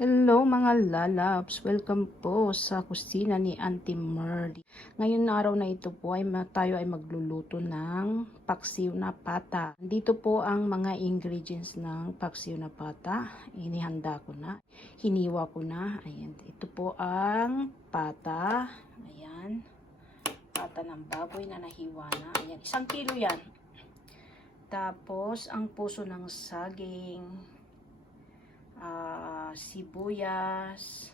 Hello mga lalabs! Welcome po sa kusina ni Auntie Merly. Ngayon na araw na ito po ay tayo ay magluluto ng paksiw na pata. Dito po ang mga ingredients ng paksiw na pata. Inihanda ko na. Hiniwa ko na. Ayan. Ito po ang pata. Ayan. Pata ng baboy na nahiwa na. Ayan. 1 kilo yan. Tapos ang puso ng saging. Sibuyas,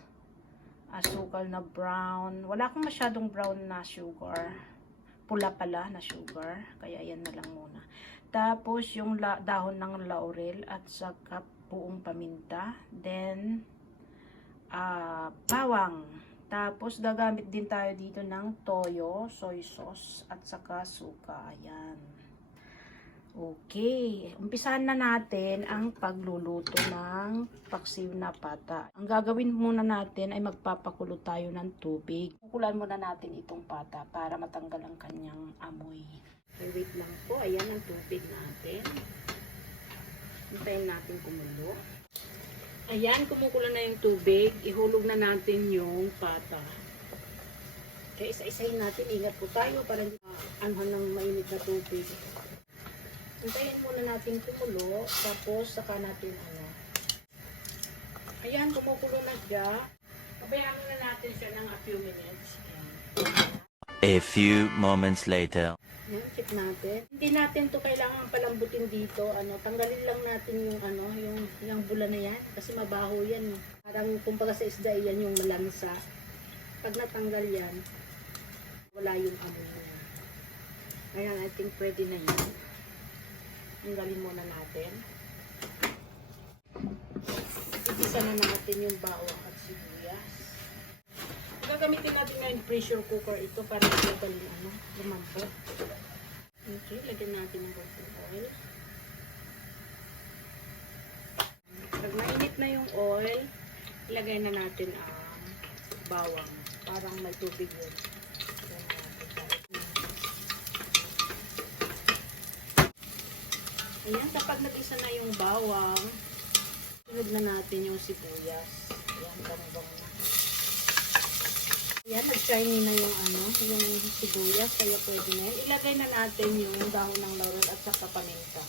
asukal na brown. Wala akong masyadong brown na sugar. Pula pala na sugar. Kaya yan na lang muna. Tapos yung dahon ng laurel at saka buong paminta. Then, bawang. Tapos gagamit din tayo dito ng toyo, soy sauce at saka suka. Ayan. Okay, umpisahan na natin ang pagluluto ng paksiw na pata. Ang gagawin muna natin ay magpapakulo tayo ng tubig. Kukulan muna natin itong pata para matanggal ang kanyang amoy. Okay, wait lang po. Ayan ang tubig natin. Hintayin natin kumulo. Ayan, kumukulo na yung tubig. Ihulog na natin yung pata. Okay, isa-isahin natin. Ingat po tayo para hindi anhan ng mainit na tubig. Hintayin muna natin kumulo, tapos saka natin Ayan, kumukulo na siya. Pabayaan muna natin siya ng a few minutes. A few moments later. Ayan, check natin. Hindi natin to kailangan palambutin dito. Tanggalin lang natin yung bula na yan. Kasi mabaho yan. Parang kumbaga sa isda yan yung malansa. Pag natanggal yan, wala yung amoy niya. Ayan, I think pwede na yan. Tanggalin muna natin. Igisa na natin yung bawang at sibuyas. Gagamitin natin ngayon pressure cooker ito para lumambot. Okay, lagyan natin ng konting oil. Pag mainit na yung oil, ilagay na natin ang bawang. Parang may tubig yun. Ayan, kapag nag-isa na yung bawang, sunod na natin yung sibuyas. Ayan, bango-bango na. Ayan, nag-shiny na yung sibuyas, kaya pwede na yan. Ilagay na natin yung dahon ng laurel at saka paminta.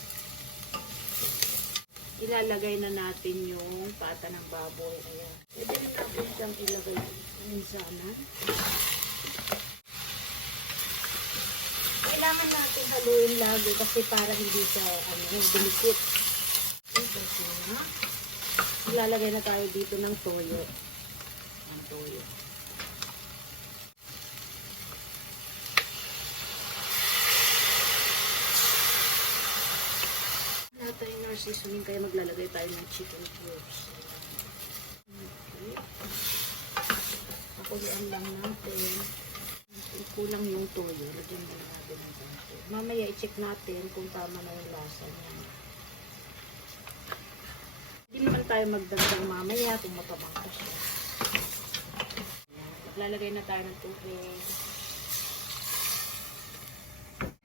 Ilalagay na natin yung pata ng baboy. Ayan. Pwede rin natin siyang ilagay minsanan. Kailangan natin haluin lagi kasi para hindi siya dumikit. Okay na. Ilalagay na tayo dito ng toyo. Ang toyo. Wala tayong our seasoning kaya maglalagay tayo ng chicken cubes. Okay. Pakuluan lang natin. Kulang yung toyo. Lagyan mo natin ng konti. Mamaya i-check natin kung tama na yung lasa niya. Hindi naman tayo magdagdag mamaya kung matabangka siya. Lalagay na tayo ng tubig.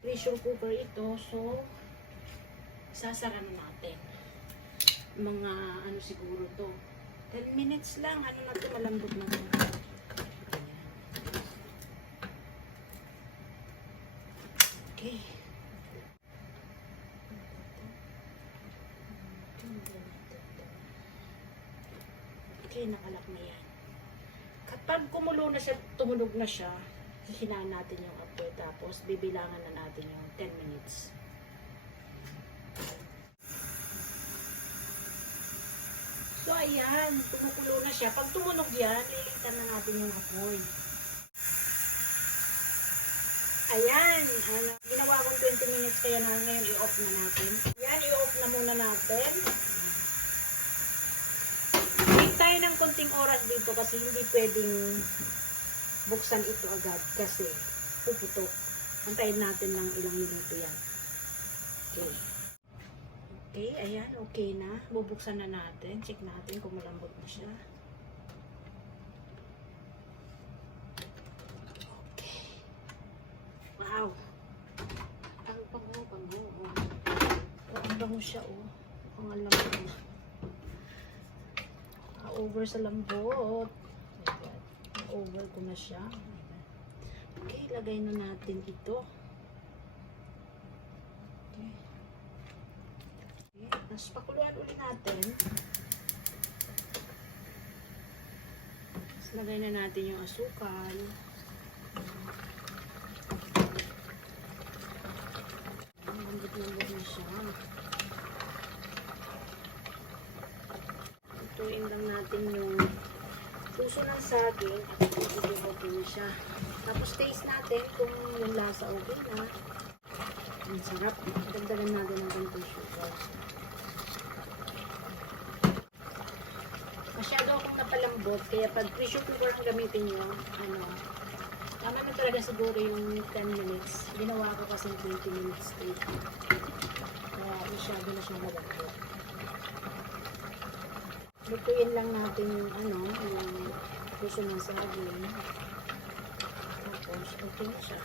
Pressure cooker ito. So, sasara na natin. Mga siguro to. 10 minutes lang. Malambot na to. Okay. Okay, nakalak na yan. Kapag kumulo na siya, tumunog na siya, hihinaan natin yung apoy, tapos bibilangan na natin yung 10 minutes. So, ayan, kumukulo na siya. Pag tumunog yan, lilitan na natin yung apoy. Ayan, ginawa kong 20 minutes kaya na ngayon i-off na natin. Ayan, i-off na muna natin. Wait tayo ng konting oras dito kasi hindi pwedeng buksan ito agad kasi puputok. Antayin natin ng ilang minuto yan. Okay. Okay, ayan, okay na. Bubuksan na natin. Check natin kung malambot na siya. Wow! Ang bango. Ang bango siya, oh. Ang alam mo na. over sa lambot. Ayan. Over ko na siya. Okay, lagay na natin ito. Okay. Okay. Tapos pakuluan ulit natin. Tapos lagay na natin yung asukal. Lambot-lambot na siya. Tutuin lang natin yung puso ng saging at ito na siya. Tapos taste natin kung yung lasa okay na. Ang sarap. Dagdagan natin ng ganitong sugar. Masyado akong napalambot, kaya pag pressure cooker ang gamitin nyo, tama na talaga siguro yung 10 minutes. Ginawa ko kasi 20 minutes straight. Kaya masyado na siya malambot. Lutuin lang natin yung yung puso ng saging. Tapos, okay na siya.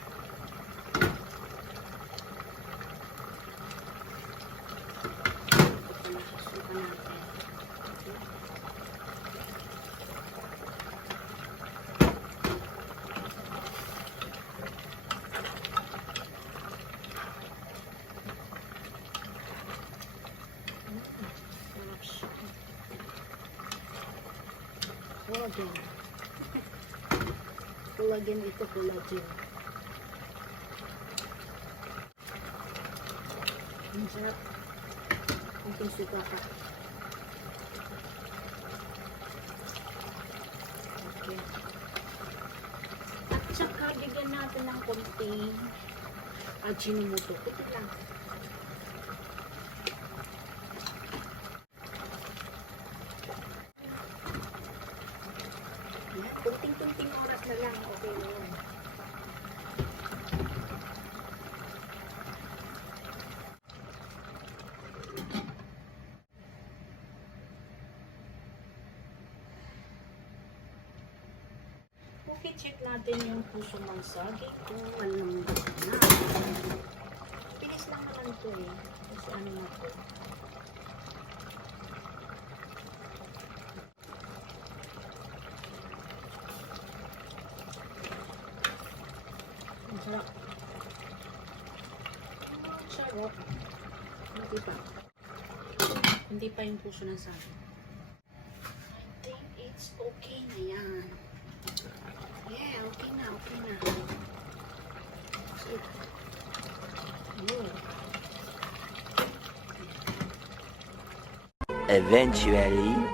Ito na, suka natin. Okay. Sarap siya. Collagen. Collagen ito, collagen. Ang sarap. Ang suka ka. Okay. At saka bigyan natin ng konting ajinomoto. Ito lang. Kunting-kunting oras na lang, okay na yun. Okay, check natin yung puso ng saging kung malambot na. Pinis lang naman ito eh. Kasi ano na ito. Ang sarap. Ang sarap. Hindi pa. Hindi pa yung puso ng saging. I think it's okay na yan. Yeah, okay na, okay na. So, Eventually.